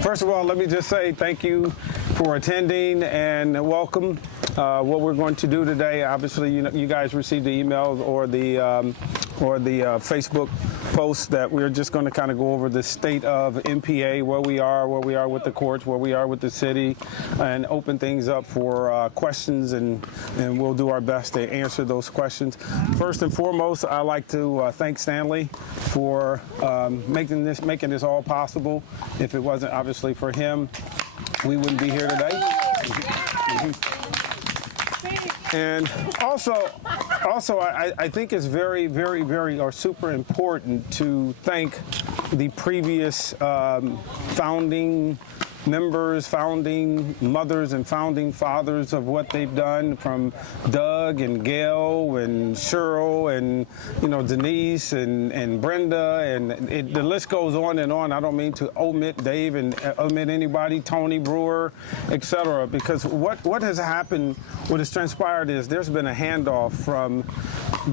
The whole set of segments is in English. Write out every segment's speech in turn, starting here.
First of all, let me just say thank you for attending and welcome. What we're going to do today, obviously, you guys received the emails or the Facebook post that we're just going to kind of go over the state of MPA, where we are with the courts, where we are with the city, and open things up for questions, and we'll do our best to answer those questions. First and foremost, I'd like to thank Stanley for making this all possible. If it wasn't obviously for him, we wouldn't be here today. And also, I think it's very, very, very or super important to thank the previous founding members, founding mothers, and founding fathers of what they've done, from Doug and Gail and Cheryl and Denise and Brenda, and the list goes on and on. I don't mean to omit Dave and omit anybody, Tony Brewer, etc. Because what has happened, what has transpired is there's been a handoff from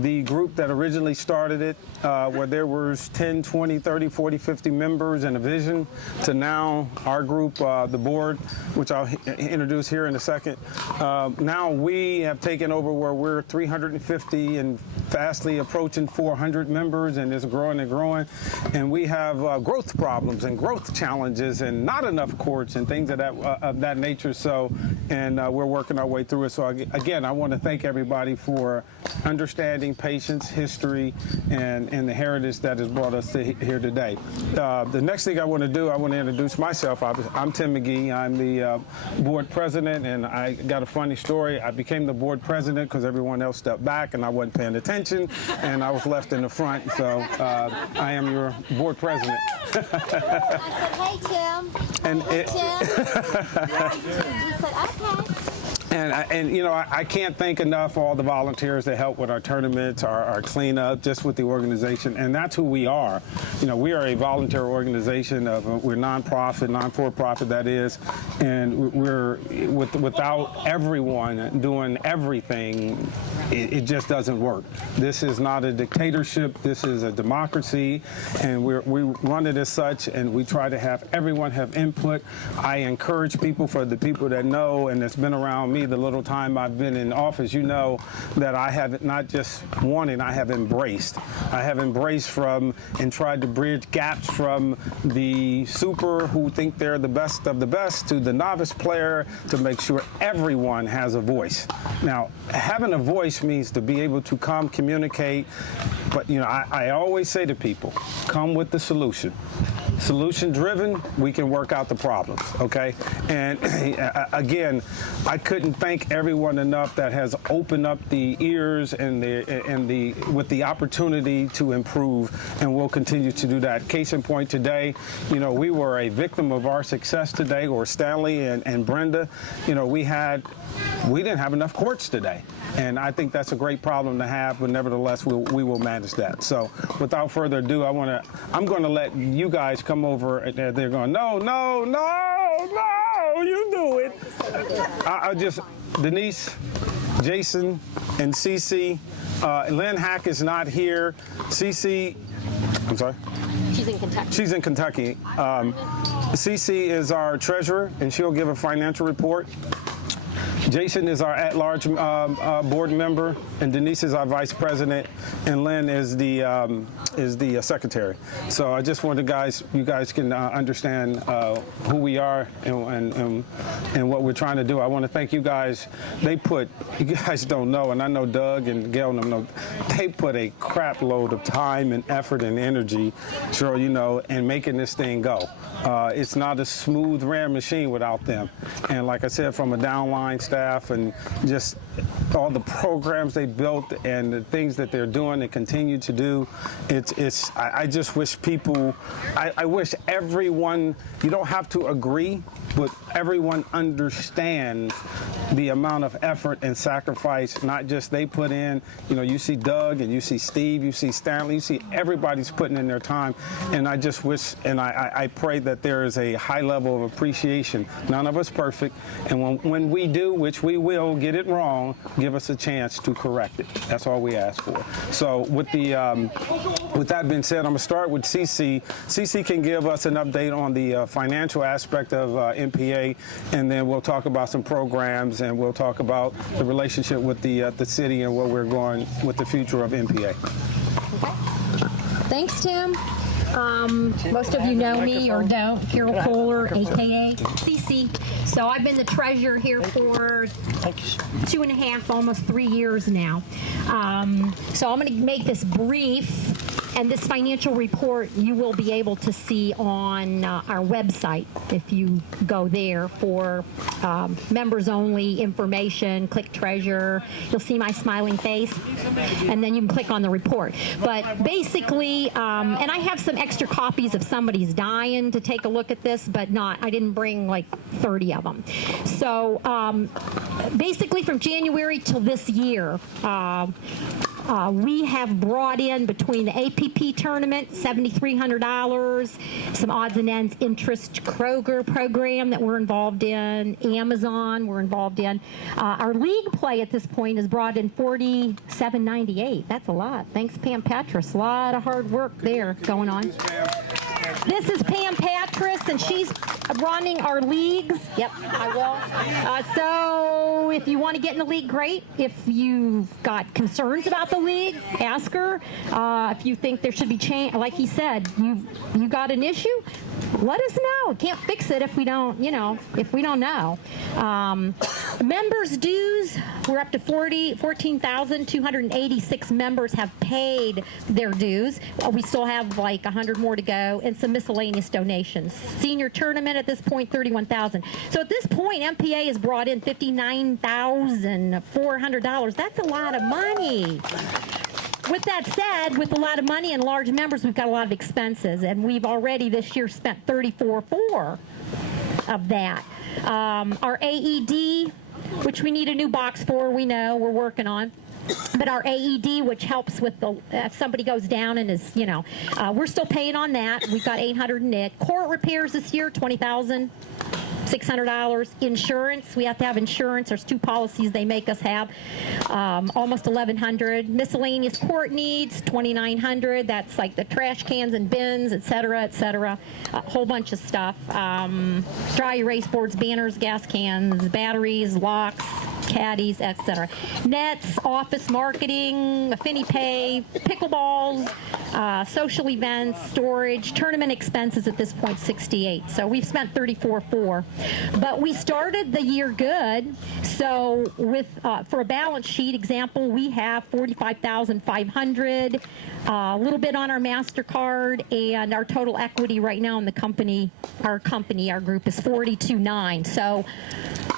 the group that originally started it, where there was 10, 20, 30, 40, 50 members and a vision, to now our group, the board, which I'll introduce here in a second. Now we have taken over where we're 350 and fastly approaching 400 members, and it's growing and growing. And we have growth problems and growth challenges and not enough courts and things of that nature. So, and we're working our way through it. So again, I want to thank everybody for understanding, patience, history, and the heritage that has brought us to here today. The next thing I want to do, I want to introduce myself. I'm Tim McGee. I'm the board president, and I got a funny story. I became the board president because everyone else stepped back and I wasn't paying attention, and I was left in the front. So I am your board president. I said, hey, Tim. And hey, Tim. You said, okay. And I can't thank enough all the volunteers that help with our tournaments, our cleanup, just with the organization, and that's who we are. We are a volunteer organization. We're nonprofit, non-for-profit, that is, and we're without everyone doing everything, it just doesn't work. This is not a dictatorship. This is a democracy, and we run it as such, and we try to have everyone have input. I encourage people, for the people that know and that's been around me the little time I've been in office, that I have not just wanted, I have embraced. I have embraced from and tried to bridge gaps from the super who think they're the best of the best to the novice player, to make sure everyone has a voice. Now, having a voice means to be able to come communicate, but I always say to people, come with the solution. Solution driven, we can work out the problems, okay? And again, I couldn't thank everyone enough that has opened up the ears and with the opportunity to improve, and we'll continue to do that. Case in point today, we were a victim of our success today, or Stanley and Brenda. We didn't have enough courts today. And I think that's a great problem to have, but nevertheless, we will manage that. So without further ado, I'm going to let you guys come over, and they're going, no, you do it. I'll just, Denise, Jason, and Cece. Lynn Hack is not here. Cece, I'm sorry? She's in Kentucky. She's in Kentucky. Cece is our treasurer, and she'll give a financial report. Jason is our at-large board member, and Denise is our vice president, and Lynn is the secretary. So I just want you guys can understand who we are and what we're trying to do. I want to thank you guys. You guys don't know, and I know Doug and Gail know, they put a crap load of time and effort and energy, Cheryl, in making this thing go. It's not a smooth, rare machine without them. And like I said, from a downline staff and just all the programs they built and the things that they're doing and continue to do, I just wish people, I wish everyone, you don't have to agree, but everyone understands the amount of effort and sacrifice, not just they put in. You see Doug and you see Steve, you see Stanley, you see everybody's putting in their time. And I just wish, and I pray that there is a high level of appreciation. None of us perfect. And when we do, which we will, get it wrong, give us a chance to correct it. That's all we ask for. So with that being said, I'm going to start with CC. CC can give us an update on the financial aspect of MPA, and then we'll talk about some programs, and we'll talk about the relationship with the city and where we're going with the future of MPA. Okay. Thanks, Tim. Most of you know me or don't. Carol Kohler, aka CC. So I've been the treasurer here for 2.5, almost 3 years now. So I'm going to make this brief. And this financial report you will be able to see on our website if you go there for members only information, click treasurer. You'll see my smiling face, and then you can click on the report. But basically, and I have some extra copies if somebody's dying to take a look at this, but I didn't bring like 30 of them. So basically from January till this year, we have brought in between the APP tournament, $7,300, some odds and ends interest Kroger program that we're involved in, Amazon we're involved in. Our league play at this point has brought in $47.98. That's a lot. Thanks, Pam Patras. A lot of hard work there going on. This is Pam Patras, and she's running our leagues. Yep, I will. So if you want to get in the league, great. If you've got concerns about the league, ask her. If you think there should be change, like he said, you got an issue, let us know. Can't fix it if we don't, if we don't know. Members dues, we're up to 14,286 members have paid their dues. We still have like 100 more to go, and some miscellaneous donations. Senior tournament at this point, 31,000. So at this point, MPA has brought in $59,400. That's a lot of money. With that said, with a lot of money and large members, we've got a lot of expenses, and we've already this year spent $34,400 of that. Our AED, which we need a new box for, we know, we're working on. But our AED, which helps with if somebody goes down and is, we're still paying on that. We've got $800 in it. Court repairs this year, $20,600. Insurance, we have to have insurance. There's 2 policies they make us have. Almost $1,100. Miscellaneous court needs, $2,900. That's like the trash cans and bins, et cetera, et cetera. A whole bunch of stuff. Dry erase boards, banners, gas cans, batteries, locks, caddies, etc. Nets, office marketing, AffiniPay, pickleballs, social events, storage, tournament expenses at this point, $68,000. So we've spent $34,400. But we started the year good. So with for a balance sheet example, we have $45,500, a little bit on our MasterCard, and our total equity right now in the company, our group is $42,900. So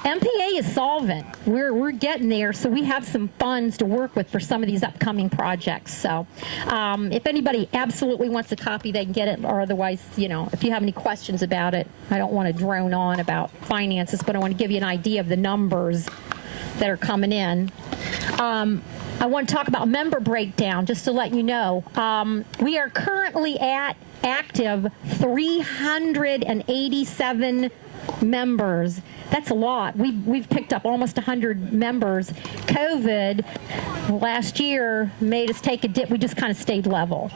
MPA is solvent. We're getting there, so we have some funds to work with for some of these upcoming projects. So if anybody absolutely wants a copy, they can get it, or otherwise, if you have any questions about it, I don't want to drone on about finances, but I want to give you an idea of the numbers that are coming in. I want to talk about member breakdown, just to let you know. We are currently at active 387 members. That's a lot. We've picked up almost 100 members. COVID last year made us take a dip. We just kind of stayed level.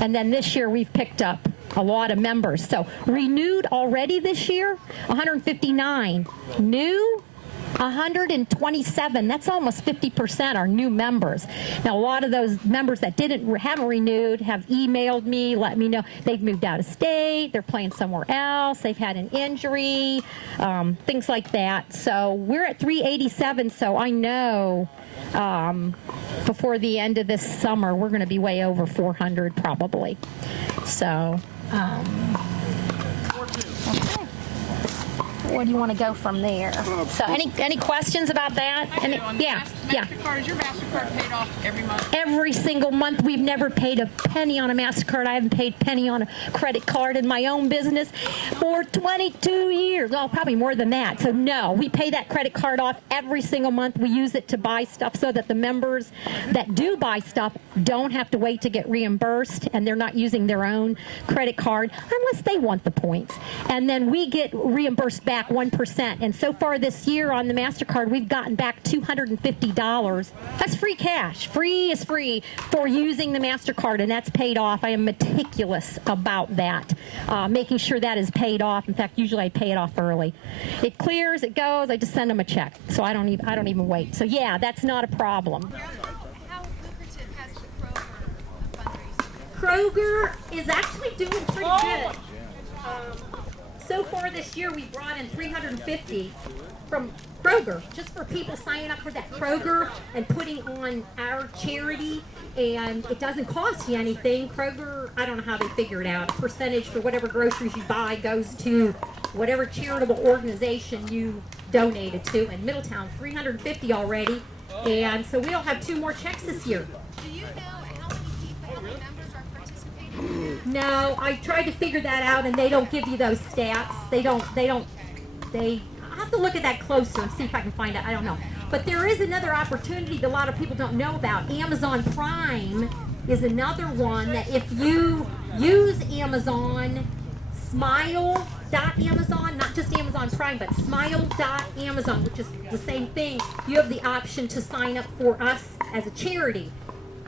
And then this year we've picked up a lot of members. So renewed already this year, 159. New, 127. That's almost 50% are new members. Now, a lot of those members that haven't renewed have emailed me, let me know they've moved out of state, they're playing somewhere else, they've had an injury, things like that. So we're at 387. So I know before the end of this summer we're going to be way over 400 probably. So. Okay. Where do you want to go from there? So any questions about that? Yeah. Yeah. MasterCard, is your MasterCard paid off every month? Every single month. We've never paid a penny on a MasterCard. I haven't paid a penny on a credit card in my own business for 22 years. Well, probably more than that. So no, we pay that credit card off every single month. We use it to buy stuff so that the members that do buy stuff don't have to wait to get reimbursed, and they're not using their own credit card unless they want the points. And then we get reimbursed back 1%. And so far this year on the MasterCard, we've gotten back $250. That's free cash. Free is free for using the MasterCard, and that's paid off. I am meticulous about that, making sure that is paid off. In fact, usually I pay it off early. It clears, it goes, I just send them a check. So I don't even wait. So yeah, that's not a problem. How lucrative has the Kroger fundraising? Kroger is actually doing pretty good. So far this year, we brought in $350 from Kroger, just for people signing up for that Kroger and putting on our charity, and it doesn't cost you anything. Kroger, I don't know how they figure it out. A percentage for whatever groceries you buy goes to whatever charitable organization you donated to. In Middletown, $350 already, and so we'll have 2 more checks this year. Do you know how many members are participating? No, I tried to figure that out, and they don't give you those stats. I'll have to look at that closer and see if I can find out. I don't know. But there is another opportunity that a lot of people don't know about. Amazon Prime is another one that if you use Amazon, Smile.Amazon, not just Amazon Prime, but Smile.Amazon, which is the same thing, you have the option to sign up for us as a charity.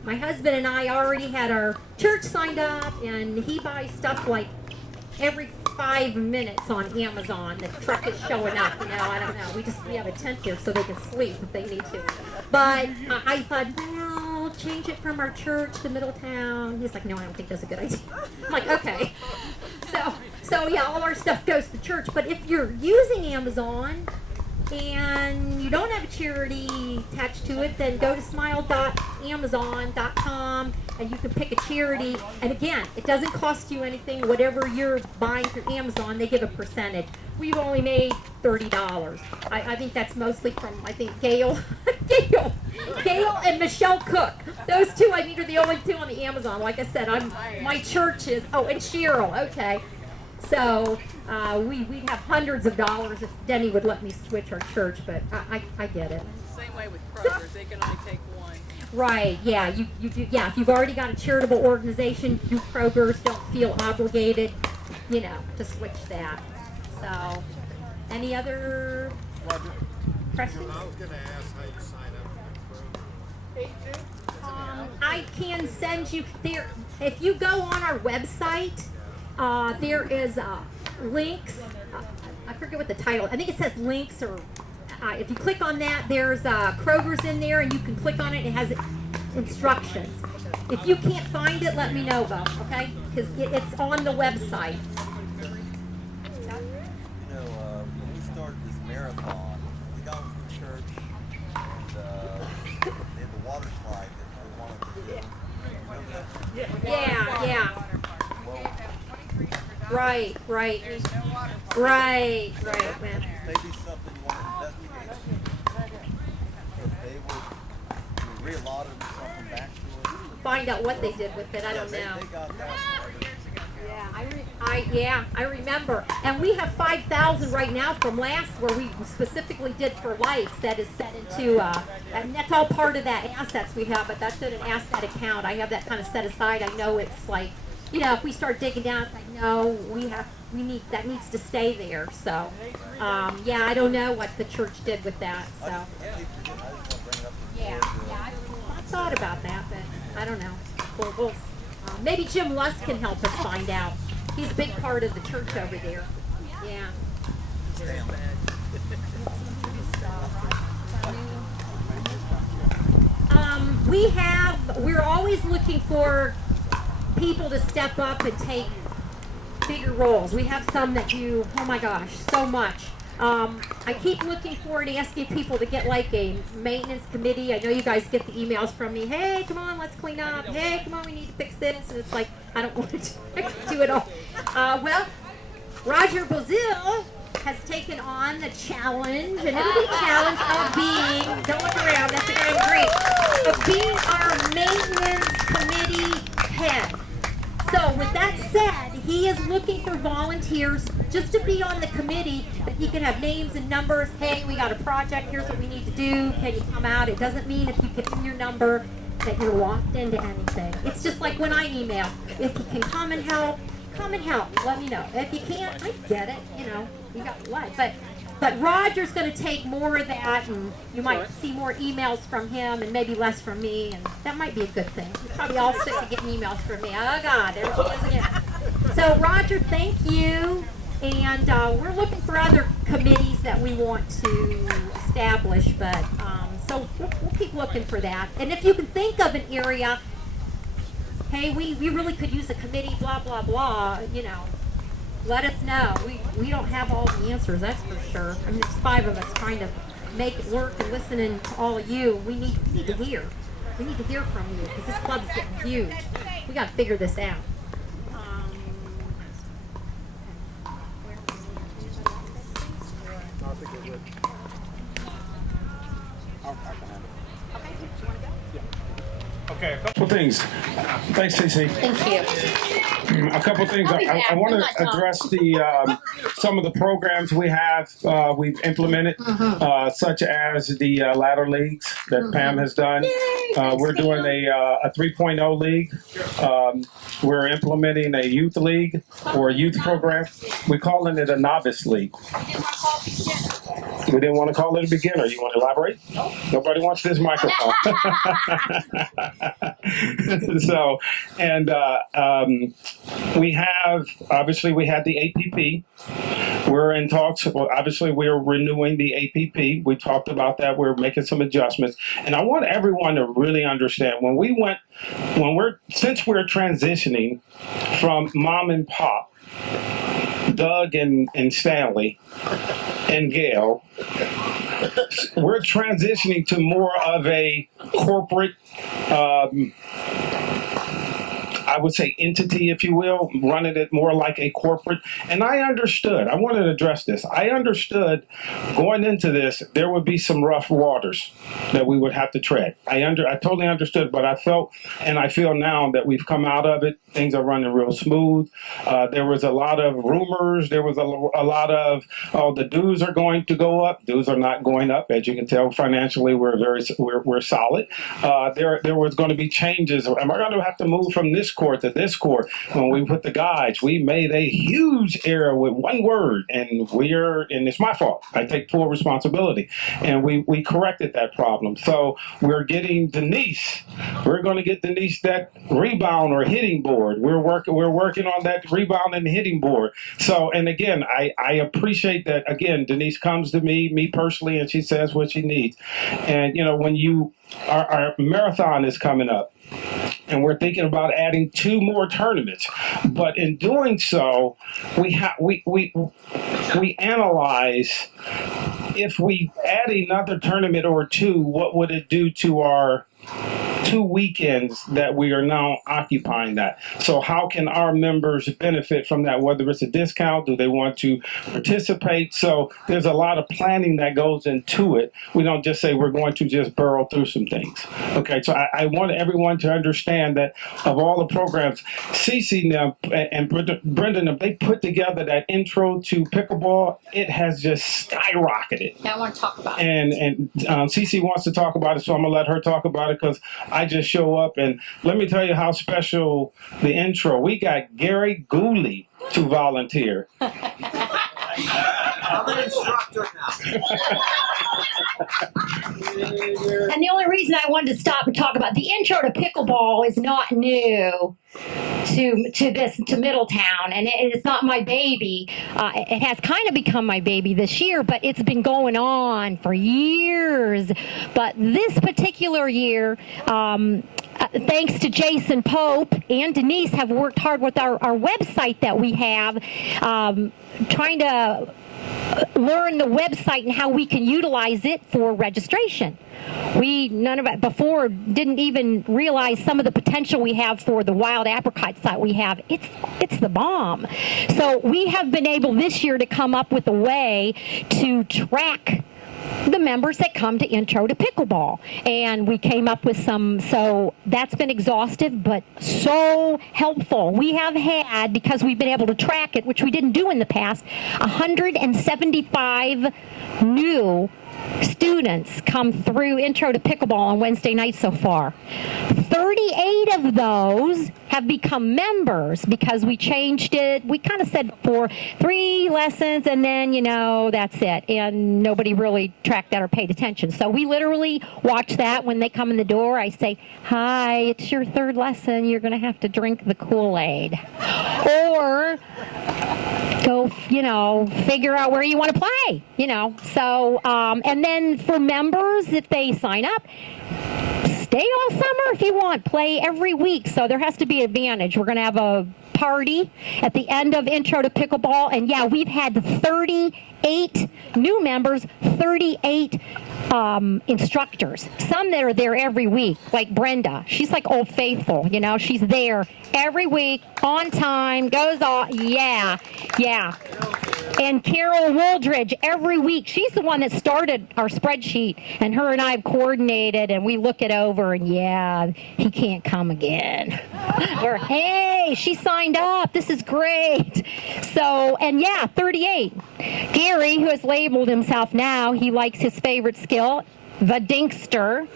My husband and I already had our church signed up, and he buys stuff like every 5 minutes on Amazon. The truck is showing up. I don't know. We have a tent here so they can sleep if they need to. But I thought, well, change it from our church to Middletown. He's like, no, I don't think that's a good idea. I'm like, okay. So yeah, all our stuff goes to church. But if you're using Amazon and you don't have a charity attached to it, then go to smile.amazon.com and you can pick a charity. And again, it doesn't cost you anything. Whatever you're buying through Amazon, they give a percentage. We've only made $30. I think that's mostly from, I think, Gail and Michelle Cook. Those 2, I think, are the only 2 on the Amazon. Like I said, my church is, and Cheryl, okay. So we have hundreds of dollars if Denny would let me switch our church, but I get it. Same way with Kroger, they can only take 1. Right, yeah, you do, yeah, if you've already got a charitable organization, you Krogers don't feel obligated, to switch that. So, any other questions? I was going to ask how you sign up. I can send you there. If you go on our website, there is links. I forget what the title. I think it says links, or if you click on that, there's Kroger's in there, and you can click on it. It has instructions. If you can't find it, let me know, though. Okay? Because it's on the website. When we started this marathon, we got from church, and they had the water slide that we wanted to do. Yeah. Right. There's no water. Man. Maybe something you want to investigate. If they would reallot it or something back to us. Find out what they did with it. I don't know. They got that. Yeah, I remember. And we have 5,000 right now from last, where we specifically did for lights. That is set into, and that's all part of that assets we have. But that's in an asset account. I have that kind of set aside. I know it's like, if we start digging down, it's like, no, that needs to stay there. So, yeah, I don't know what the church did with that. So, yeah, I thought about that, but I don't know. We'll maybe Jim Luss can help us find out. He's a big part of the church over there. Yeah. We're always looking for people to step up and take bigger roles. We have some that do, oh my gosh, so much. I keep looking for and asking people to get like a maintenance committee. I know you guys get the emails from me. Hey, come on, let's clean up. Hey, come on, we need to fix this. And it's like, I don't want to do it all. Well, Roger Bozil has taken on the challenge, and it'll be a challenge of being, don't look around, that's the guy in green, of being our maintenance committee head. So with that said, he is looking for volunteers just to be on the committee, that he can have names and numbers. Hey, we got a project, here's what we need to do, can you come out? It doesn't mean if you put in your number that you're locked into anything. It's just like when I email, if you can come and help, let me know. If you can't, I get it, you know, you got life. But Roger's going to take more of that, and you might see more emails from him and maybe less from me, and that might be a good thing. You're probably all sick of getting emails from me. Oh, God, there she is again. So, Roger, thank you. And we're looking for other committees that we want to establish, but so we'll keep looking for that. And if you can think of an area, hey, we really could use a committee, blah, blah, blah, you know, let us know. We don't have all the answers, that's for sure. I mean, there's 5 of us trying to make it work and listening to all of you. We need to hear. We need to hear from you because this club's getting huge. We got to figure this out. Okay, a couple things. Thanks, Cece. Thank you. A couple things. I want to address some of the programs we've implemented, such as the ladder leagues that Pam has done. We're doing a 3.0 league. We're implementing a youth league or a youth program. We're calling it a novice league. We didn't want to call it a beginner. You want to elaborate? No. Nobody wants this microphone. So, and we have, obviously we had the APP. We're in talks, well, obviously we're renewing the APP. We talked about that. We're making some adjustments. And I want everyone to really understand, since we're transitioning from mom and pop, Doug and Stanley and Gail, we're transitioning to more of a corporate, I would say entity, if you will, running it more like a corporate. And I understood, I wanted to address this. I understood going into this, there would be some rough waters that we would have to tread. I totally understood, but I felt, and I feel now that we've come out of it, things are running real smooth. There was a lot of rumors. There was a lot of, oh, the dues are going to go up. Dues are not going up. As you can tell, financially, we're solid. There was going to be changes. Am I going to have to move from this court to this court? When we put the guides, we made a huge error with one word, and it's my fault. I take full responsibility. And we corrected that problem. So we're getting Denise. We're going to get Denise that rebound or hitting board. We're working on that rebound and hitting board. So, and again, I appreciate that. Again, Denise comes to me personally, and she says what she needs. And you know, when our marathon is coming up, and we're thinking about adding 2 more tournaments. But in doing so, we analyze, if we add another tournament or 2, what would it do to our 2 weekends that we are now occupying that? So how can our members benefit from that? Whether it's a discount, do they want to participate? So there's a lot of planning that goes into it. We don't just say we're going to just burrow through some things. Okay, so I want everyone to understand that of all the programs, Cece now and Brendan, they put together that intro to pickleball. It has just skyrocketed. Yeah, I want to talk about it. And Cece wants to talk about it, so I'm going to let her talk about it, because I just show up, and let me tell you how special the intro. We got Gary Gooley to volunteer. I'm an instructor now. And the only reason I wanted to stop and talk about the intro to pickleball is not new to Middletown, and it's not my baby. It has kind of become my baby this year, but it's been going on for years. But this particular year, thanks to Jason Pope and Denise, have worked hard with our website that we have, trying to learn the website and how we can utilize it for registration. None of it before didn't even realize some of the potential we have for the wild apricot site we have. It's the bomb. So we have been able this year to come up with a way to track the members that come to Intro to Pickleball. And we came up with some, so that's been exhaustive, but so helpful. We have had, because we've been able to track it, which we didn't do in the past, 175 new students come through Intro to Pickleball on Wednesday night so far. 38 of those have become members because we changed it. We kind of said before 3 lessons and then, that's it. And nobody really tracked that or paid attention. So we literally watch that when they come in the door. I say, hi, it's your 3rd lesson. You're going to have to drink the Kool-Aid. Or go, figure out where you want to play, So, and then for members, if they sign up, stay all summer if you want. Play every week. So there has to be advantage. We're going to have a party at the end of Intro to Pickleball. And yeah, we've had 38 new members, 38 instructors. Some that are there every week, like Brenda. She's like Old Faithful, she's there every week, on time, goes on. Yeah. And Carol Wooldridge, every week. She's the one that started our spreadsheet, and her and I have coordinated, and we look it over, and he can't come again. Or, hey, she signed up. This is great. So, and 38. Gary, who has labeled himself now, he likes his favorite skill, the Dinkster.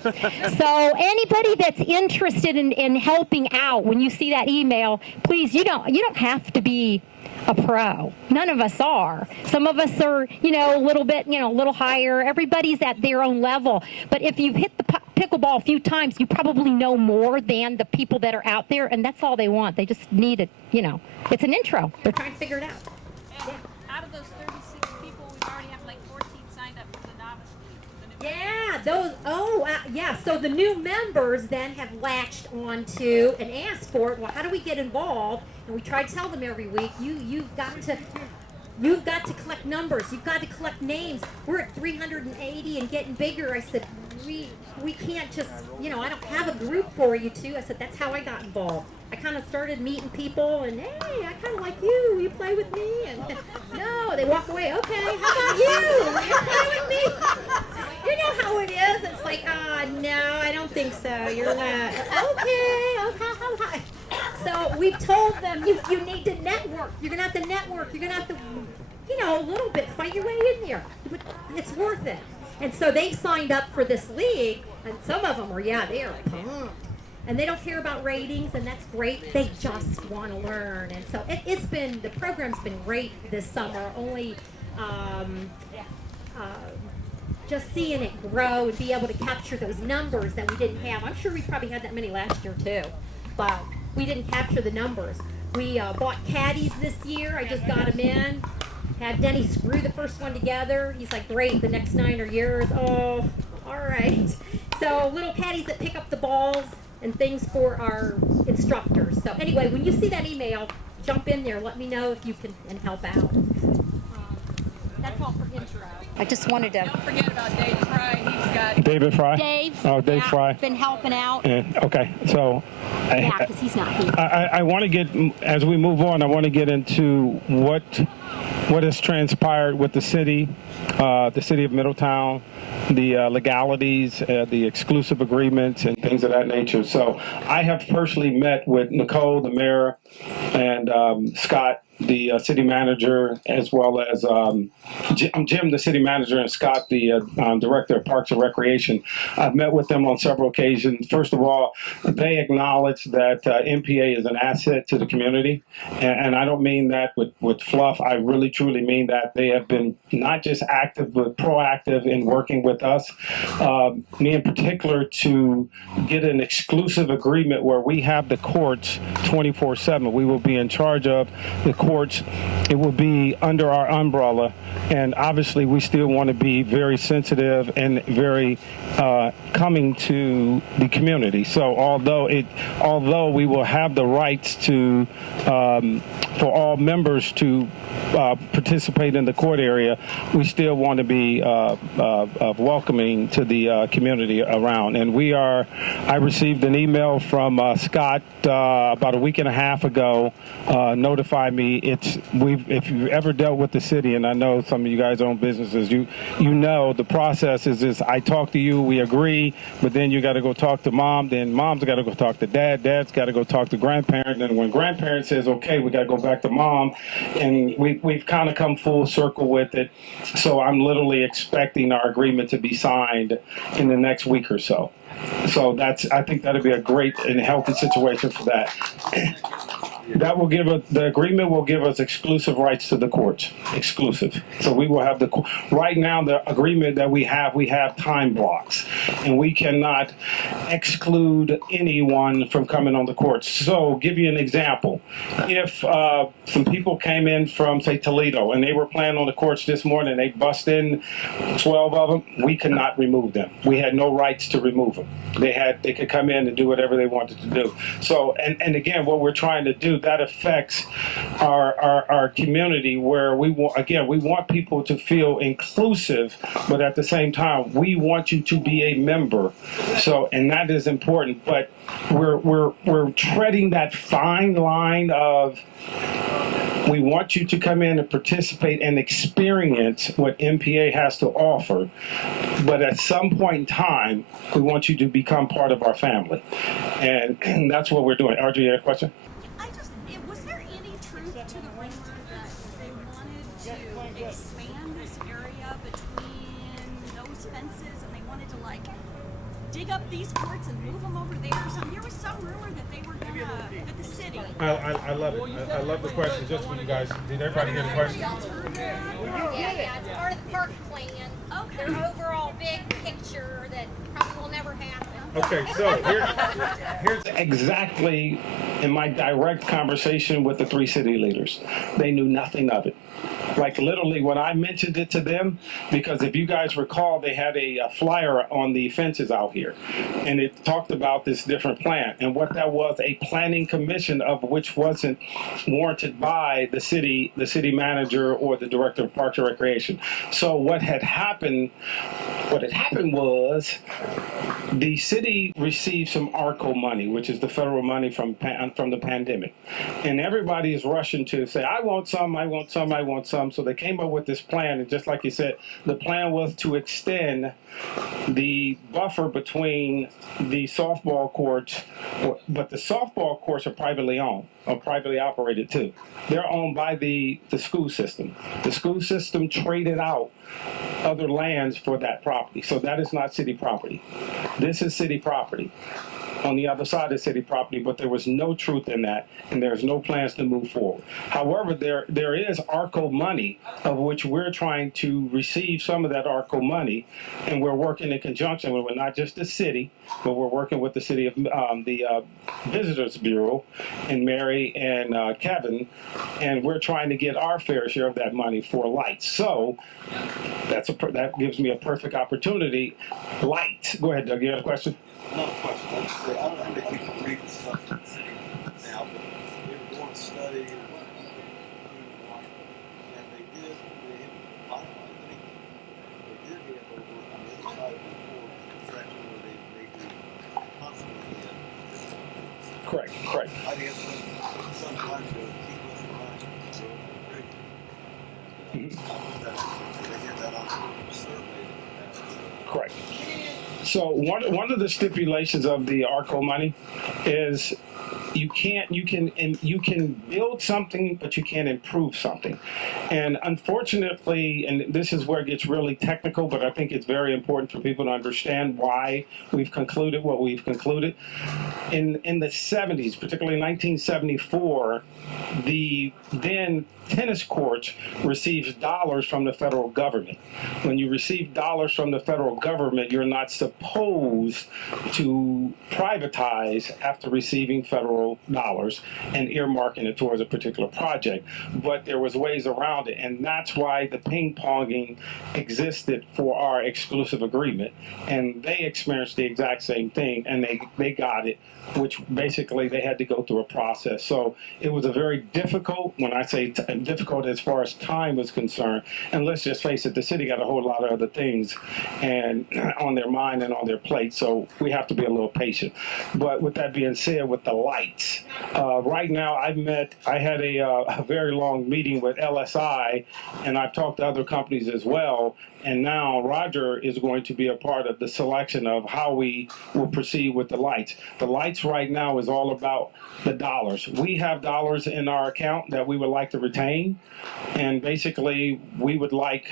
So anybody that's interested in helping out, when you see that email, please, you don't have to be a pro. None of us are. Some of us are, a little bit, a little higher. Everybody's at their own level. But if you've hit the pickleball a few times, you probably know more than the people that are out there, and that's all they want. They just need it, It's an intro. They're trying to figure it out. And out of those 36 people, we already have like 14 signed up for the novice league. So the new members then have latched onto and asked for it. Well, how do we get involved? And we try to tell them every week, you've got to collect numbers. You've got to collect names. We're at 380 and getting bigger. I said, we can't just, I don't have a group for you two. I said, that's how I got involved. I kind of started meeting people and, hey, I kind of like you. Will you play with me? And no, they walk away. Okay, how about you? Will you play with me? You know how it is. It's like, no, I don't think so. You're not. Okay. So we've told them you need to network. You're going to have to network. You're going to have to, a little bit, fight your way in there. It's worth it. And so they've signed up for this league, and some of them are, they are pumped. And they don't care about ratings, and that's great. They just want to learn. And so the program's been great this summer. Only just seeing it grow and be able to capture those numbers that we didn't have. I'm sure we probably had that many last year too, but we didn't capture the numbers. We bought caddies this year. I just got them in. Had Denny screw the first one together. He's like, great, the next 9 are yours. Oh, all right. So little caddies that pick up the balls and things for our instructors. So anyway, when you see that email, jump in there. Let me know if you can and help out. That's all for intro. I just wanted to. Don't forget about Dave Fry. He's got David Fry? Dave. Oh, Dave Fry. Been helping out. Okay, so Because he's not here. I want to get, as we move on, I want to get into what has transpired with the city of Middletown, the legalities, the exclusive agreements, and things of that nature. So I have personally met with Nicole, the mayor, and Scott, the city manager, as well as Jim, the city manager, and Scott, the director of Parks and Recreation. I've met with them on several occasions. First of all, they acknowledge that MPA is an asset to the community, and I don't mean that with fluff. I really truly mean that. They have been not just active but proactive in working with us, me in particular, to get an exclusive agreement where we have the courts 24/7. We will be in charge of the courts, it will be under our umbrella. And obviously, we still want to be very sensitive and very coming to the community. So although we will have the rights to for all members to participate in the court area, we still want to be welcoming to the community around. And I received an email from Scott about a week and a half ago, notified me. If you've ever dealt with the city, and I know some of you guys own businesses, you know the process is I talk to you, we agree, but then you got to go talk to mom, then mom's got to go talk to dad's got to go talk to grandparents, and when grandparents says okay, we got to go back to mom, and we've kind of come full circle with it. So I'm literally expecting our agreement to be signed in the next week or so. So I think that'd be a great and healthy situation for that. That will the agreement will give us exclusive rights to the courts, exclusive. So we will have right now the agreement that we have time blocks, and we cannot exclude anyone from coming on the courts. So give you an example. If some people came in from, say, Toledo, and they were playing on the courts this morning, they bust in 12 of them, we could not remove them. We had no rights to remove them. They could come in and do whatever they wanted to do. So, and again, what we're trying to do, that affects our community, where we want people to feel inclusive, but at the same time, we want you to be a member. So, and that is important, but we're treading that fine line of, we want you to come in and participate and experience what MPA has to offer, but at some point in time, we want you to become part of our family, and that's what we're doing. RJ, you had a question? Was there any truth to the rumor that they wanted to expand this area between those fences, and they wanted to dig up these courts and move them over there or something? There was some rumor that they were gonna, that the city. I love it. I love the question just for you guys. Did everybody get a question? Yeah, it's part of the park plan. Okay. Their overall big picture that probably will never happen. Okay, so here's exactly in my direct conversation with the three city leaders. They knew nothing of it. Like literally when I mentioned it to them, because if you guys recall, they had a flyer on the fences out here, and it talked about this different plan, and what that was, a planning commission of which wasn't warranted by the city manager or the director of Parks and Recreation. So what had happened was the city received some ARCO money, which is the federal money from the pandemic, and everybody is rushing to say, I want some, I want some, I want some. So they came up with this plan, and just like you said, the plan was to extend the buffer between the softball courts, but the softball courts are privately owned or privately operated too. They're owned by the school system. The school system traded out other lands for that property. So that is not city property. This is city property. On the other side of city property, but there was no truth in that, and there's no plans to move forward. However, there is ARCO money, of which we're trying to receive some of that ARCO money, and we're working in conjunction with not just the city, but we're working with the city of the Visitors Bureau and Mary and Kevin, and we're trying to get our fair share of that money for lights. So that gives me a perfect opportunity. Light. Go ahead, Doug. You had a question? Another question. I don't think they can read the stuff in the city now, but they were doing a study and they did finalize. They did get over on the other side of the court, the section where they do constantly Correct. I guess sometimes to keep us in line, so they did that on the survey. Correct. So one of the stipulations of the ARCO money is you can build something, but you can't improve something. And unfortunately, and this is where it gets really technical, but I think it's very important for people to understand why we've concluded what we've concluded. In the 70s, particularly 1974, the then tennis courts received dollars from the federal government. When you receive dollars from the federal government, you're not supposed to privatize after receiving federal several dollars and earmarking it towards a particular project. But there was ways around it, and that's why the ping-ponging existed for our exclusive agreement. And they experienced the exact same thing, and they got it, which basically they had to go through a process. So it was a very difficult, when I say difficult as far as time was concerned, and let's just face it, the city got a whole lot of other things and on their mind and on their plate, so we have to be a little patient. But with that being said, with the lights, right now I had a very long meeting with LSI, and I've talked to other companies as well, and now Roger is going to be a part of the selection of how we will proceed with the lights. The lights right now is all about the dollars. We have dollars in our account that we would like to retain, and basically we would like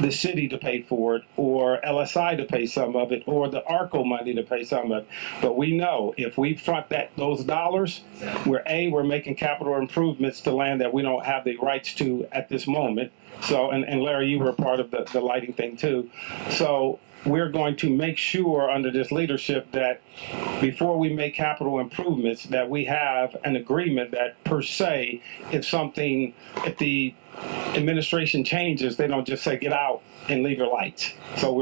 the city to pay for it, or LSI to pay some of it, or the ARCO money to pay some of it. But we know if we front those dollars, we're making capital improvements to land that we don't have the rights to at this moment. So, and Larry, you were part of the lighting thing too. So we're going to make sure under this leadership that before we make capital improvements, that we have an agreement that per se, if the administration changes, they don't just say, get out and leave your lights. So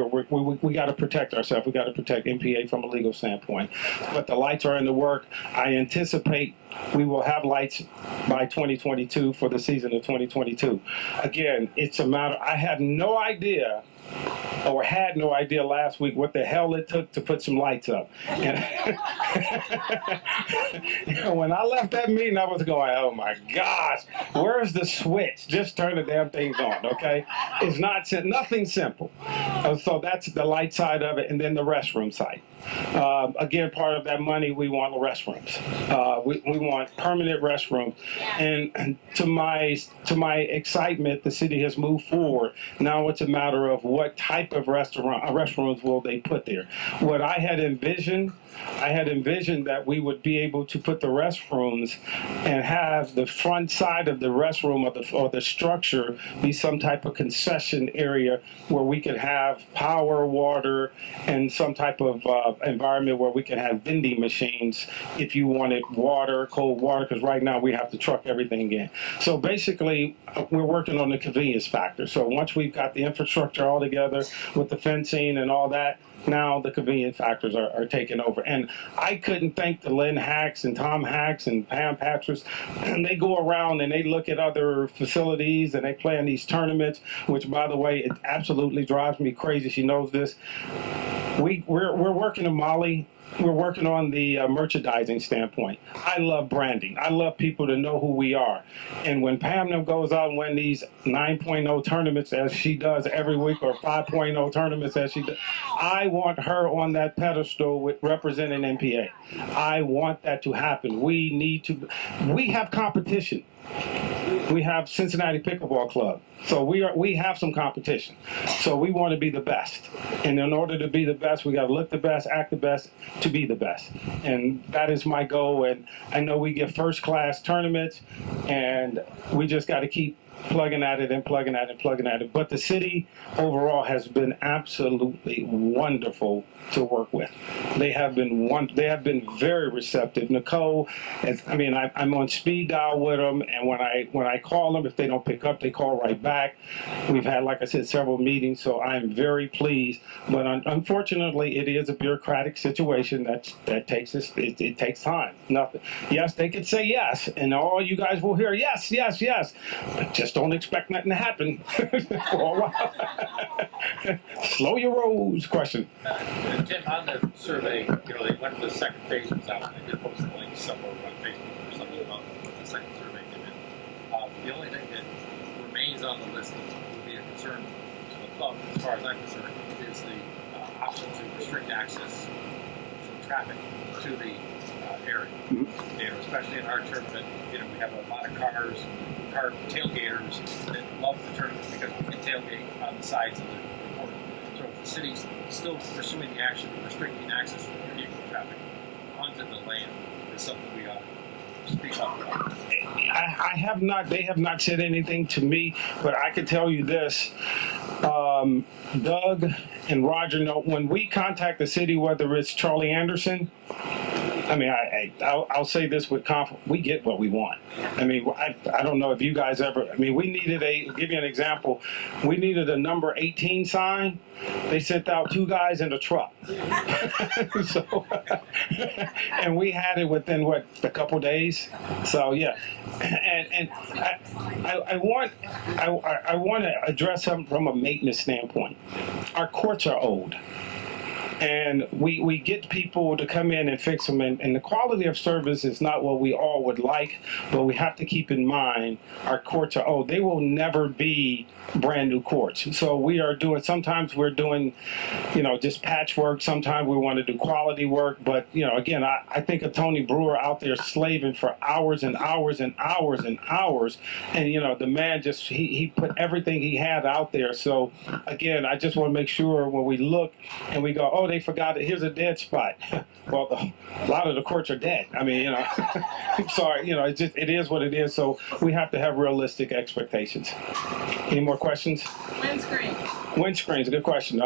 we got to protect ourselves. We got to protect MPA from a legal standpoint. But the lights are in the work. I anticipate we will have lights by 2022 for the season of 2022. Again, it's a matter, I have no idea, or had no idea last week what the hell it took to put some lights up. And when I left that meeting, I was going, oh my gosh, where's the switch? Just turn the damn things on, okay? It's nothing simple. So that's the light side of it, and then the restroom side. Again, part of that money, we want restrooms. We want permanent restrooms. And to my excitement, the city has moved forward. Now it's a matter of what type of restrooms will they put there. What I had envisioned that we would be able to put the restrooms and have the front side of the restroom or the structure be some type of concession area where we could have power, water, and some type of environment where we can have vending machines if you wanted water, cold water, because right now we have to truck everything in. So basically, we're working on the convenience factor. So once we've got the infrastructure all together with the fencing and all that, now the convenient factors are taking over. And I couldn't thank the Lynn Hacks and Tom Hacks and Pam Patras. And they go around and they look at other facilities and they play in these tournaments, which, by the way, it absolutely drives me crazy. She knows this. We're working in Molly. We're working on the merchandising standpoint. I love branding. I love people to know who we are. And when Pam goes out and win these 9.0 tournaments as she does every week, or 5.0 tournaments as she does, I want her on that pedestal with representing MPA. I want that to happen. We have competition. We have Cincinnati Pickleball Club. So we have some competition. So we want to be the best. And in order to be the best, we got to look the best, act the best, to be the best. And that is my goal. And I know we get first class tournaments, and we just got to keep plugging at it and plugging at it and plugging at it. But the city overall has been absolutely wonderful to work with. They have been very receptive. Nicole, I'm on speed dial with them, and when I call them, if they don't pick up, they call right back. We've had, like I said, several meetings, so I'm very pleased. But unfortunately, it is a bureaucratic situation that takes us. It takes time. Nothing. Yes, they could say yes, and all you guys will hear yes, yes, yes, but just don't expect nothing to happen for a while. Slow your rolls. Question. Tim, on the survey, they went to the second phase was out, and they did post the link somewhere on Facebook or something about what the second survey came in. The only thing that remains on the list that would be a concern to the club, as far as I'm concerned, is the option to restrict access for traffic to the area. Especially in our tournament, we have a lot of car tailgaters that love the tournament because we can tailgate on the sides of the court. So if the city's still pursuing the action of restricting access for vehicle traffic onto the land, is something we ought to speak up about. I have not. They have not said anything to me, but I can tell you this. Doug and Roger know when we contact the city, whether it's Charlie Anderson, I mean, I'll say this with confidence: we get what we want. I mean, I don't know if you guys ever. I mean, we needed give you an example. We needed a number 18 sign. They sent out 2 guys in a truck. So, and we had it within a couple days. So yeah, and I want to address something from a maintenance standpoint. Our courts are old. And we get people to come in and fix them, and the quality of service is not what we all would like, but we have to keep in mind our courts are old. They will never be brand new courts. So sometimes we're doing, just patchwork. Sometimes we want to do quality work. But, again, I think of Tony Brewer out there slaving for hours and hours and hours and hours. And, the man just, he put everything he had out there. So, again, I just want to make sure when we look and we go, oh, they forgot it. Here's a dead spot. Well, a lot of the courts are dead. I mean, I'm sorry, it is what it is. So we have to have realistic expectations. Any more questions? Windscreens, good question.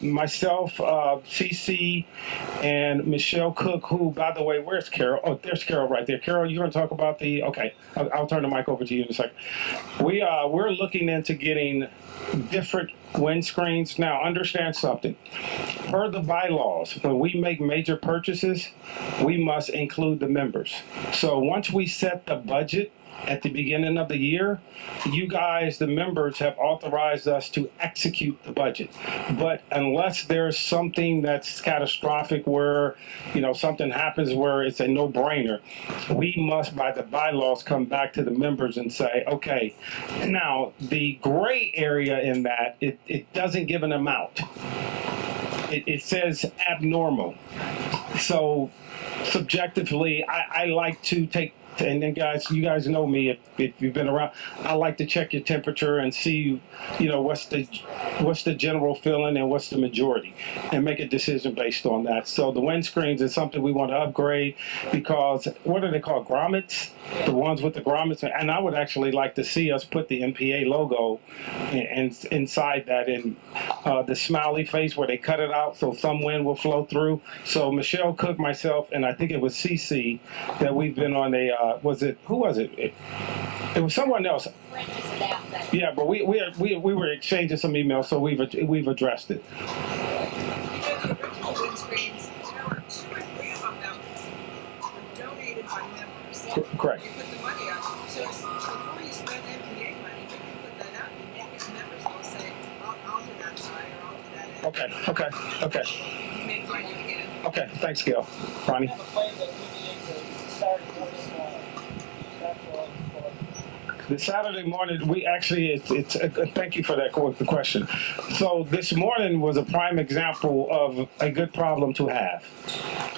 Myself, CC, and Michelle Cook, who, by the way, where's Carol? Oh, there's Carol right there. Carol, you're going to talk about okay, I'll turn the mic over to you in a second. We're looking into getting different windscreens. Now, understand something. Per the bylaws, when we make major purchases, we must include the members. So once we set the budget at the beginning of the year, you guys, the members, have authorized us to execute the budget. But unless there's something that's catastrophic where, something happens where it's a no-brainer, we must, by the bylaws, come back to the members and say, okay, now the gray area in that, it doesn't give an amount. It says abnormal. So subjectively, I like to take, and then guys, you guys know me if you've been around, I like to check your temperature and see, what's the general feeling and what's the majority, and make a decision based on that. So the windscreens is something we want to upgrade because what are they called? Grommets? The ones with the grommets, and I would actually like to see us put the MPA logo inside that, in the smiley face where they cut it out so some wind will flow through. So Michelle Cook, myself, and I think it was CC that we've been on who was it? It was someone else. Yeah, but we were exchanging some emails, so we've addressed it. The original windscreens, there were 2 or 3 of them donated by members. Correct. You put the money up. So before you spend MPA money, you can put that out. And members will say, I'll do that side or I'll do that end. Okay. You make money again. Okay, thanks, Gail. Ronnie? The Saturday morning, we actually, thank you for that question. So this morning was a prime example of a good problem to have.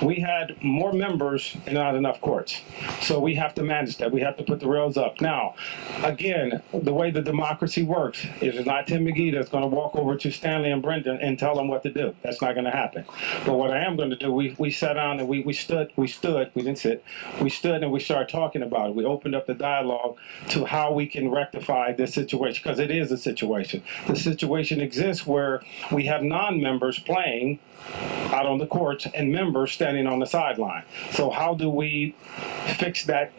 We had more members and not enough courts. So we have to manage that. We have to put the rails up. Now, again, the way the democracy works is it's not Tim McGee that's going to walk over to Stanley and Brendan and tell them what to do. That's not going to happen. But what I am going to do, we sat down and we stood, we didn't sit, we stood and we started talking about it. We opened up the dialogue to how we can rectify this situation, because it is a situation. The situation exists where we have non-members playing out on the courts and members standing on the sideline. So how do we fix that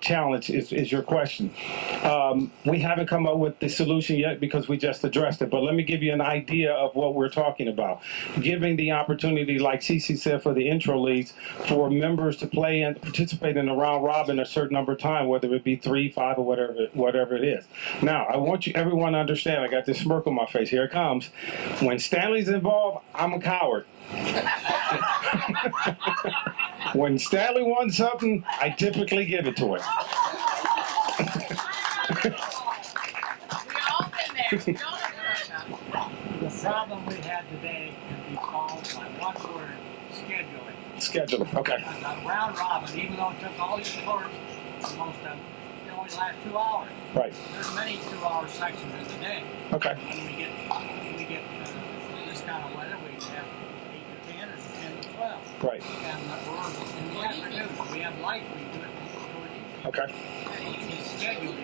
challenge is your question. We haven't come up with the solution yet because we just addressed it, but let me give you an idea of what we're talking about. Giving the opportunity, like Cece said, for the intro leagues, for members to play and participate in a round robin a certain number of time, whether it be 3, 5, or whatever it is. Now, I want everyone to understand, I got this smirk on my face, here it comes. When Stanley's involved, I'm a coward. When Stanley wants something, I typically give it to him. The problem we had today can be solved by one word: scheduling. Scheduling, okay. The round robin, even though it took all these courts, most of them, it only lasts 2 hours. Right. There's many 2-hour sections in the day. Okay. When we get this kind of weather, we have 8 to 10 or 10 to 12. Right. And we're in the afternoon. We have light, we do it toward evening. Okay. Scheduling.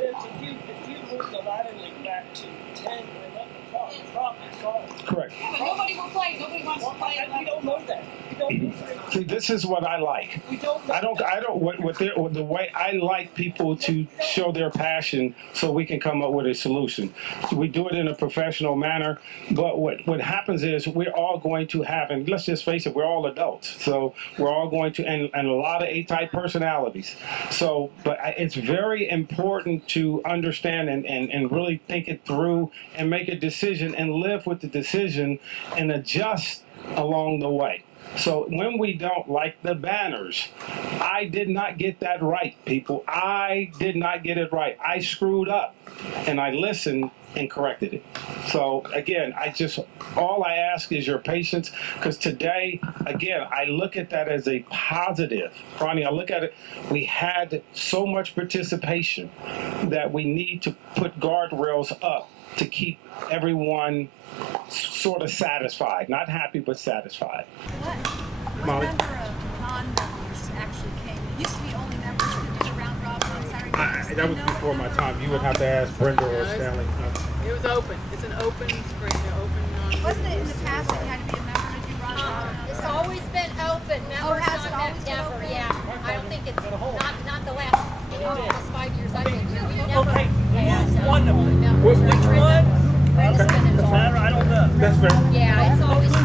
If you move the ladder league back to 10 or 11 o'clock, the problem is solved. Correct. But nobody will play. Nobody wants to play. We don't know that. See, this is what I like. With the way I like people to show their passion so we can come up with a solution. We do it in a professional manner, but what happens is we're all going to have, and let's just face it, we're all adults. So we're all going to, and a lot of A-type personalities. So, but it's very important to understand and really think it through and make a decision and live with the decision and adjust along the way. So when we don't like the banners, I did not get that right, people. I did not get it right. I screwed up and I listened and corrected it. So again, all I ask is your patience, because today, again, I look at that as a positive. Ronnie, I look at it, we had so much participation that we need to put guardrails up to keep everyone sort of satisfied, not happy, but satisfied. What Molly? number of non-members actually came? It used to be only members could do the round robin on Saturday nights. That was before my time. You would have to ask Brenda or Stanley. It was open. It's an open spring, open non. Wasn't it in the past that you had to be a member to do round robin? It's always been open. Members has it not always been never. open? Yeah, I don't think it's not the last. Almost 5 years I've been here. We never. Okay, Yeah, one of them. no, Which one? Brenda's been involved. I don't know. That's fair. Yeah, it's always been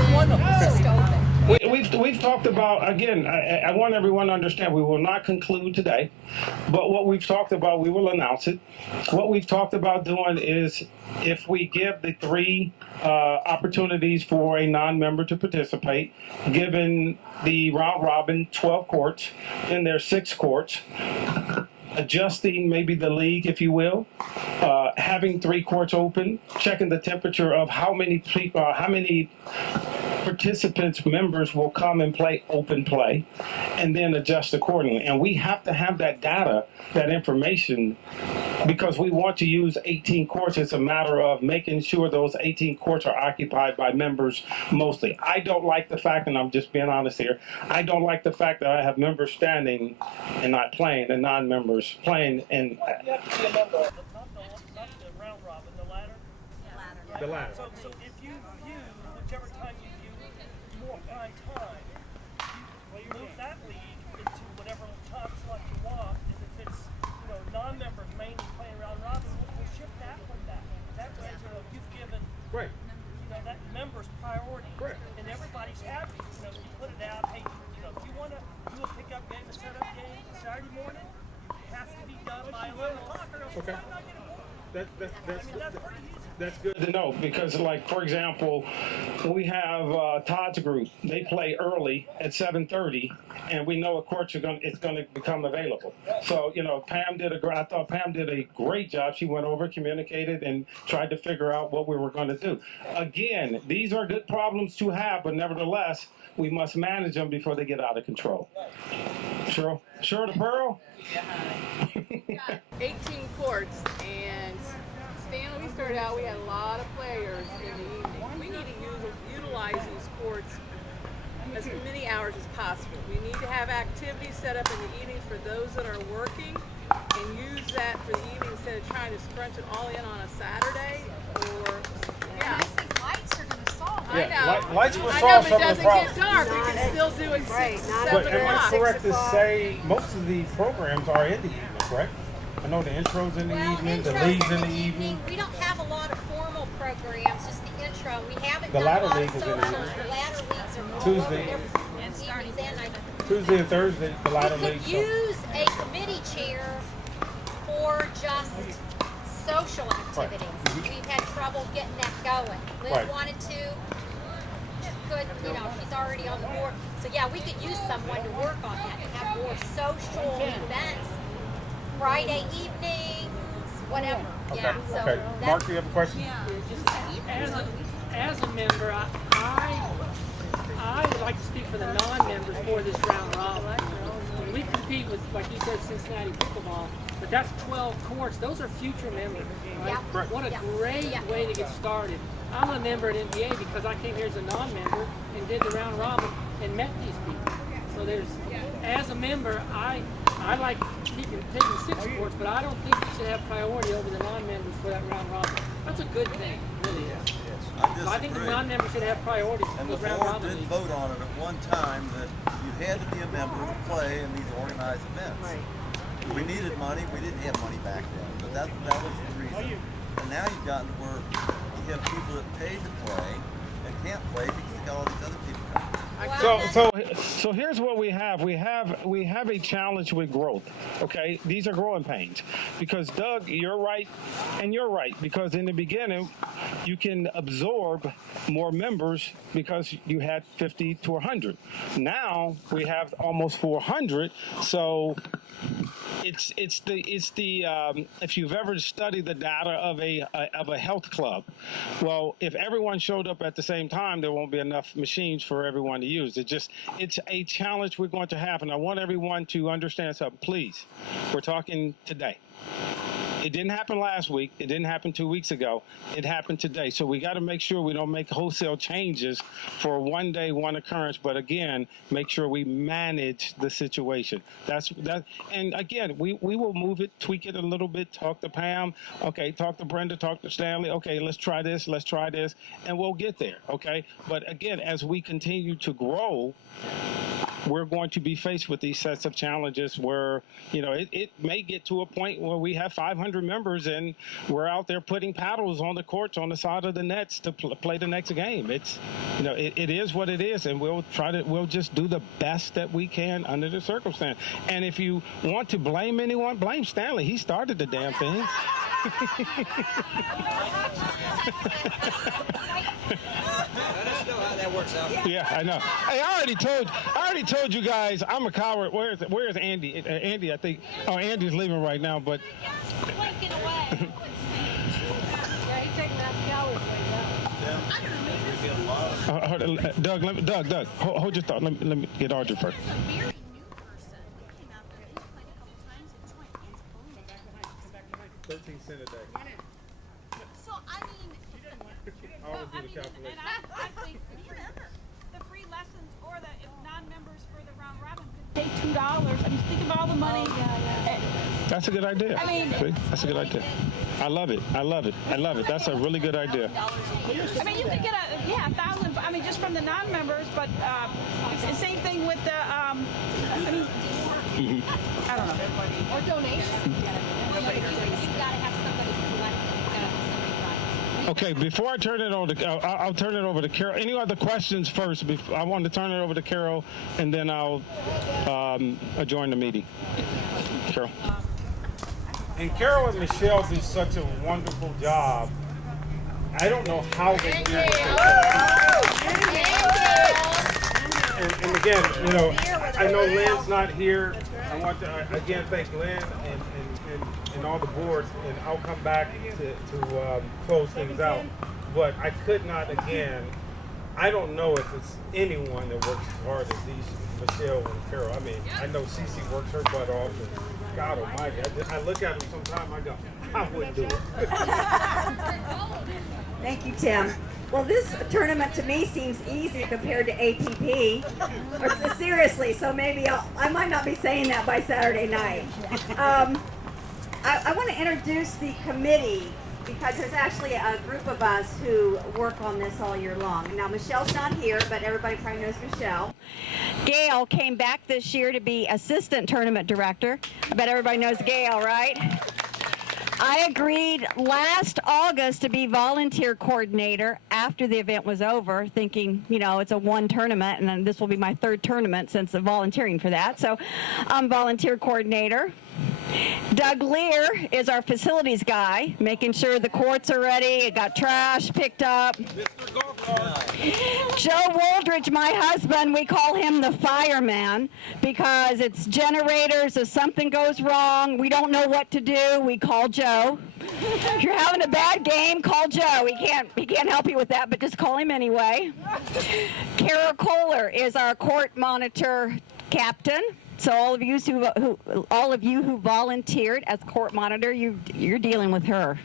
just open. We've talked about, again, I want everyone to understand, we will not conclude today, but what we've talked about, we will announce it. What we've talked about doing is, if we give the 3 opportunities for a non-member to participate, given the round robin 12 courts, then there's 6 courts, adjusting maybe the league, if you will, having 3 courts open, checking the temperature of how many people, how many participants, members will come and play open play, and then adjust accordingly. And we have to have that data, that information, because we want to use 18 courts. It's a matter of making sure those 18 courts are occupied by members mostly. I don't like the fact, and I'm just being honest here, I don't like the fact that I have members standing and not playing, and non-members playing. And You have to be a member of it, not the round robin, the ladder. the latter. So if you view, whichever time you view more prime time, you move that league into whatever time slot you want, and if it's, non-members mainly playing round robin, we'll shift that one back. That way, you've given, Right. that member's priority. Correct. And everybody's happy. You put it out, hey, if you want to do a pickup game, a setup game Saturday morning, you have to be done by 11 o'clock or else Okay. you might not get a ball. That's That's pretty easy. That's good to know, because, like, for example, we have Todd's group. They play early at 7:30, and we know, of course, it's going to become available. So, Pam I thought Pam did a great job. She went over, communicated, and tried to figure out what we were going to do. Again, these are good problems to have, but nevertheless, we must manage them before they get out of control. Cheryl the Pearl? 18 courts, and Stanley, we started out, we had a lot of players in the evening. We need to utilize these courts as many hours as possible. We need to have activities set up in the evenings for those that are working, and use that for the evening instead of trying to scrunch it all in on a Saturday, or, yeah. These lights are going to solve it. I know. Lights will I know, solve but some it of the doesn't get problems. dark. We can still do it 6, 7 But am I o'clock. correct to say most of the programs are in the evening, correct? I know the intro's in the evening, the intro's league's in the evening. We don't have a lot of formal programs, just the intro. We haven't The done ladder a lot league of is in the socials. evening. The ladder leagues are more Tuesday. evenings and nights. Tuesday and Thursday, the ladder We league. could use a committee chair for just social activities. We've had trouble getting that going. Liz Right. wanted to, could, she's already on the board. So yeah, we could use someone to work on that and have more social events, Friday evenings, whatever. Okay. Yeah, so Okay. that's Mark, do you have a question? As a member, I would like to speak for the non-members for this round robin. We compete with, like you said, Cincinnati Pickleball, but that's 12 courts. Those are future members. Right? Yeah. Correct. What a great way to get started. I'm a member at NBA because I came here as a non-member and did the round robin and met these people. So as a member, I like taking 6 courts, but I don't think you should have priority over the non-members for that round robin. That's a good thing, really is. So I think the non-members should have priority. And the board did vote on it at one time that you had to be a member to play in these organized events. Right. We needed money. We didn't have money back then, but that was the reason. And now you've gotten to where you have people that pay to play and can't play because you got all these other people coming. So here's what we have. We have a challenge with growth. Okay, these are growing pains. Because Doug, you're right, and you're right. Because in the beginning, you can absorb more members because you had 50 to 100. Now we have almost 400. So it's the if you've ever studied the data of a health club, well, if everyone showed up at the same time, there won't be enough machines for everyone to use. It's a challenge we're going to have, and I want everyone to understand something. Please, we're talking today. It didn't happen last week. It didn't happen 2 weeks ago. It happened today. So we got to make sure we don't make wholesale changes for one day, one occurrence. But again, make sure we manage the situation. That's that. And again, we will move it, tweak it a little bit. Talk to Pam. Okay. Talk to Brenda. Talk to Stanley. Okay. Let's try this. Let's try this, and we'll get there. Okay. But again, as we continue to grow, we're going to be faced with these sets of challenges where, it may get to a point where we have 500 members and we're out there putting paddles on the courts on the side of the nets to play the next game. It's, it is what it is, and we'll just do the best that we can under the circumstance. And if you want to blame anyone, blame Stanley. He started the damn thing. That works out. Yeah, I know. Hey, I already told you guys I'm a coward. Where's Andy? Andy, I think. Oh, Andy's leaving right now, but. Slinking away. Yeah, he's taking that coward right now. Doug, hold your thought. Let me get Audrey first. He's a very new person. He came out there, he played a couple times and joined hands. 13 cents a day. So, I mean, and I think the free lessons or the non-members for the round robin could pay $2. I mean, think of all the money. That's a good idea. I mean, that's a good idea. I love it. That's a really good idea. I mean, you could get 1,000. I mean, just from the non-members, but it's the same thing with the. I mean, I don't know. Or donations. You've got to have somebody collect it. You've got to have somebody run it. Okay, before I turn it over to, I'll turn it over to Carol. Any other questions first? I want to turn it over to Carol, and then I'll adjourn the meeting. Carol. And Carol and Michelle do such a wonderful job. I don't know how they do it. And again, I know Lynn's not here. I want to again thank Lynn and all the boards, and I'll come back to close things out. But I could not, again, I don't know if it's anyone that works as hard as these, Michelle and Carol. I mean, I know Cece works her butt off, and God almighty, I look at them sometimes, I go, I wouldn't do it. Thank you, Tim. Well, this tournament to me seems easy compared to APP. Or, seriously, so maybe I might not be saying that by Saturday night. I want to introduce the committee because there's actually a group of us who work on this all year long. Now, Michelle's not here, but everybody probably knows Michelle. Gail came back this year to be assistant tournament director. I bet everybody knows Gail, right? I agreed last August to be volunteer coordinator after the event was over, thinking, it's a one tournament, and then this will be my third tournament since I'm volunteering for that. So I'm volunteer coordinator. Doug Lear is our facilities guy, making sure the courts are ready, it got trash picked up. Joe Woldridge, my husband, we call him the fireman because it's generators. If something goes wrong, we don't know what to do, we call Joe. If you're having a bad game, call Joe. He can't help you with that, but just call him anyway. Kara Kohler is our court monitor captain. So all of you who volunteered as court monitor, you're dealing with her.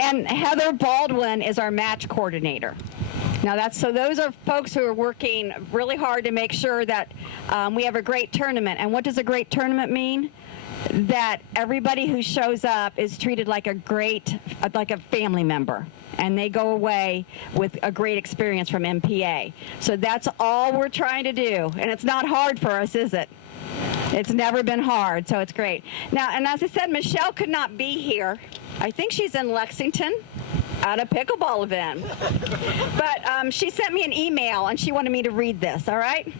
And Heather Baldwin is our match coordinator. Now those are folks who are working really hard to make sure that we have a great tournament. And what does a great tournament mean? that everybody who shows up is treated like like a family member, and they go away with a great experience from MPA. So that's all we're trying to do, and it's not hard for us, is it? It's never been hard, so it's great. Now, and as I said, Michelle could not be here. I think she's in Lexington at a pickleball event. But she sent me an email, and she wanted me to read this, all right?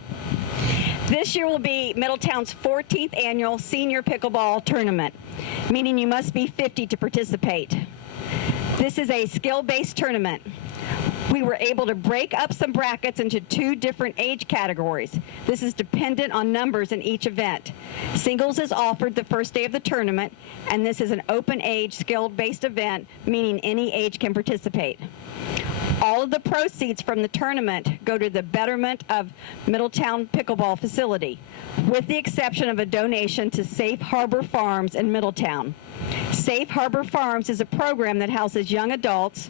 This year will be Middletown's 14th annual senior pickleball tournament, meaning you must be 50 to participate. This is a skill-based tournament. We were able to break up some brackets into 2 different age categories. This is dependent on numbers in each event. Singles is offered the first day of the tournament, and this is an open age skill-based event, meaning any age can participate. All of the proceeds from the tournament go to the betterment of Middletown Pickleball Facility, with the exception of a donation to Safe Harbor Farms in Middletown. Safe Harbor Farms is a program that houses young adults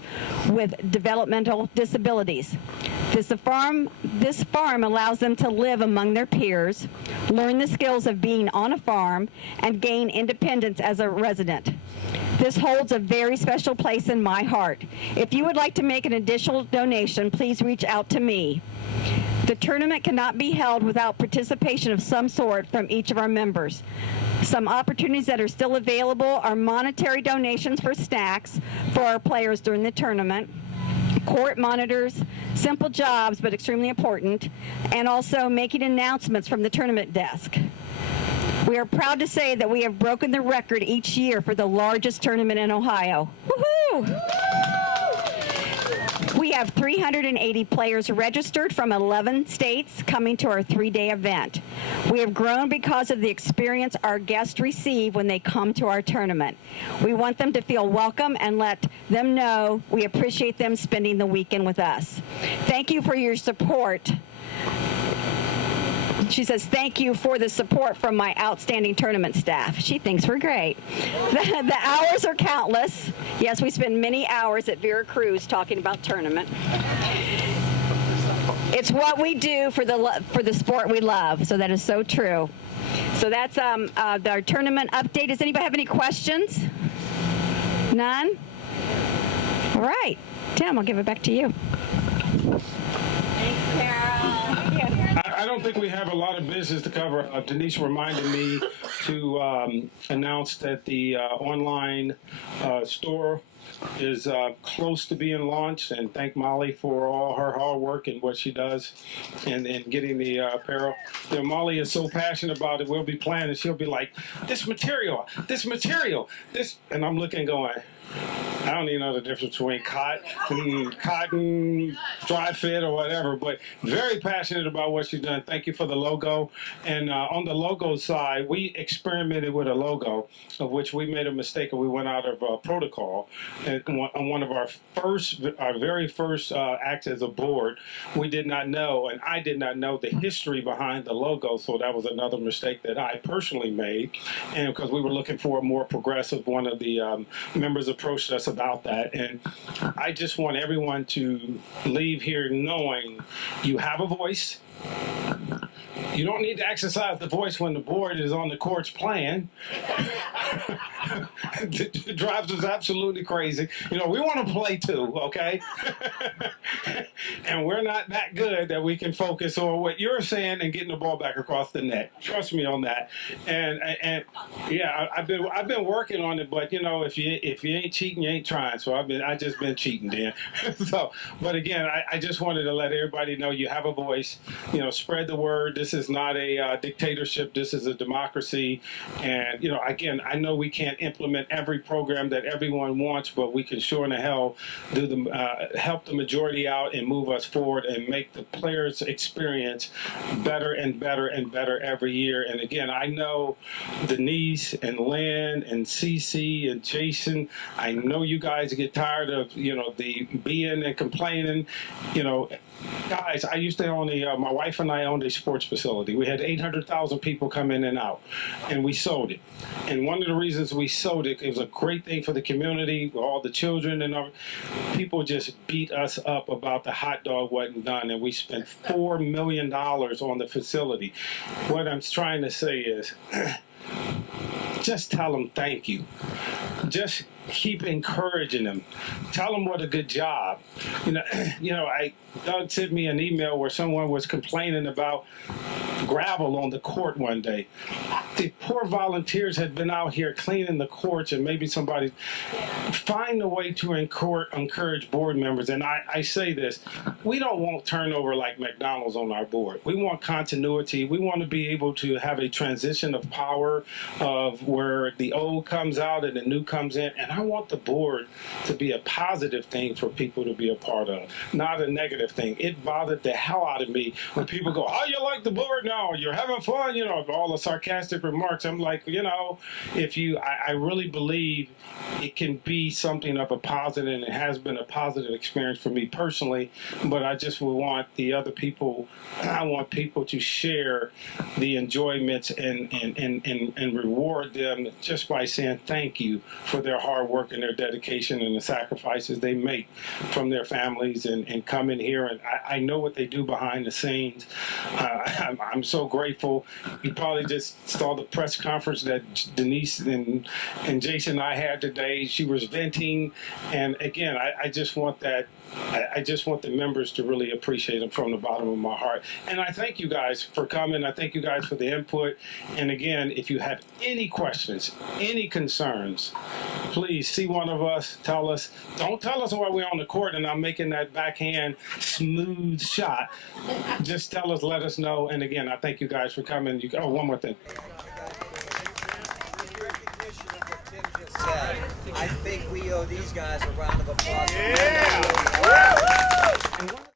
with developmental disabilities. This farm allows them to live among their peers, learn the skills of being on a farm, and gain independence as a resident. This holds a very special place in my heart. If you would like to make an additional donation, please reach out to me. The tournament cannot be held without participation of some sort from each of our members. Some opportunities that are still available are monetary donations for snacks for our players during the tournament, court monitors, simple jobs but extremely important, and also making announcements from the tournament desk. We are proud to say that we have broken the record each year for the largest tournament in Ohio. Woohoo! We have 380 players registered from 11 states coming to our 3-day event. We have grown because of the experience our guests receive when they come to our tournament. We want them to feel welcome and let them know we appreciate them spending the weekend with us. Thank you for your support. She says, thank you for the support from my outstanding tournament staff. She thinks we're great. The hours are countless. Yes, we spend many hours at Vera Cruz talking about tournament. It's what we do for the sport we love, so that is so true. So that's our tournament update. Does anybody have any questions? None? All right. Tim, I'll give it back to you. Thanks, Carol. I don't think we have a lot of business to cover. Denise reminded me to announce that the online store is close to being launched, and thank Molly for all her hard work and what she does in getting the apparel. You know, Molly is so passionate about it. We'll be playing, and she'll be like, this material, and I'm looking going, I don't even know the difference between cotton, dry fit, or whatever, but very passionate about what she's done. Thank you for the logo. And on the logo side, we experimented with a logo, of which we made a mistake and we went out of protocol. And on one of our very first acts as a board, we did not know, and I did not know the history behind the logo, so that was another mistake that I personally made. And because we were looking for a more progressive, one of the members approached us about that, and I just want everyone to leave here knowing you have a voice. You don't need to exercise the voice when the board is on the courts playing. It drives us absolutely crazy. You know, we want to play too, okay? And we're not that good that we can focus on what you're saying and getting the ball back across the net. Trust me on that. And yeah, I've been working on it, but you know, if you ain't cheating, you ain't trying. So I just been cheating, Dan. So, but again, I just wanted to let everybody know you have a voice. You know, spread the word. This is not a dictatorship. This is a democracy. And, you know, again, I know we can't implement every program that everyone wants, but we can sure in the hell do help the majority out and move us forward and make the players' experience better and better and better every year. And again, I know Denise and Lynn and Cece and Jason, I know you guys get tired of, you know, the being and complaining, you know. Guys, I used to own my wife and I owned a sports facility. We had 800,000 people come in and out, and we sold it. And one of the reasons we sold it, it was a great thing for the community, all the children, and people just beat us up about the hot dog wasn't done, and we spent $4 million on the facility. What I'm trying to say is, just tell them thank you. Just keep encouraging them. Tell them what a good job. Doug sent me an email where someone was complaining about gravel on the court one day. The poor volunteers had been out here cleaning the courts, and maybe somebody find a way to encourage board members. And I say this, we don't want turnover like McDonald's on our board. We want continuity. We want to be able to have a transition of power of where the old comes out and the new comes in. And I want the board to be a positive thing for people to be a part of, not a negative thing. It bothered the hell out of me when people go, "How you like the board now? You're having fun," all the sarcastic remarks. I'm like, I really believe it can be something of a positive, and it has been a positive experience for me personally, but I just would want the other people, I want people to share the enjoyments and reward them just by saying thank you for their hard work and their dedication and the sacrifices they make from their families and come in here. And I know what they do behind the scenes. I'm so grateful. You probably just saw the press conference that Denise and Jason and I had today. She was venting, and again, I just want that. I just want the members to really appreciate them from the bottom of my heart. And I thank you guys for coming. I thank you guys for the input. And again, if you have any questions, any concerns, please see one of us, tell us. Don't tell us while we're on the court and I'm making that backhand smooth shot. Just tell us, let us know. And again, I thank you guys for coming. One more thing. I think we owe these guys a round of applause. Yeah.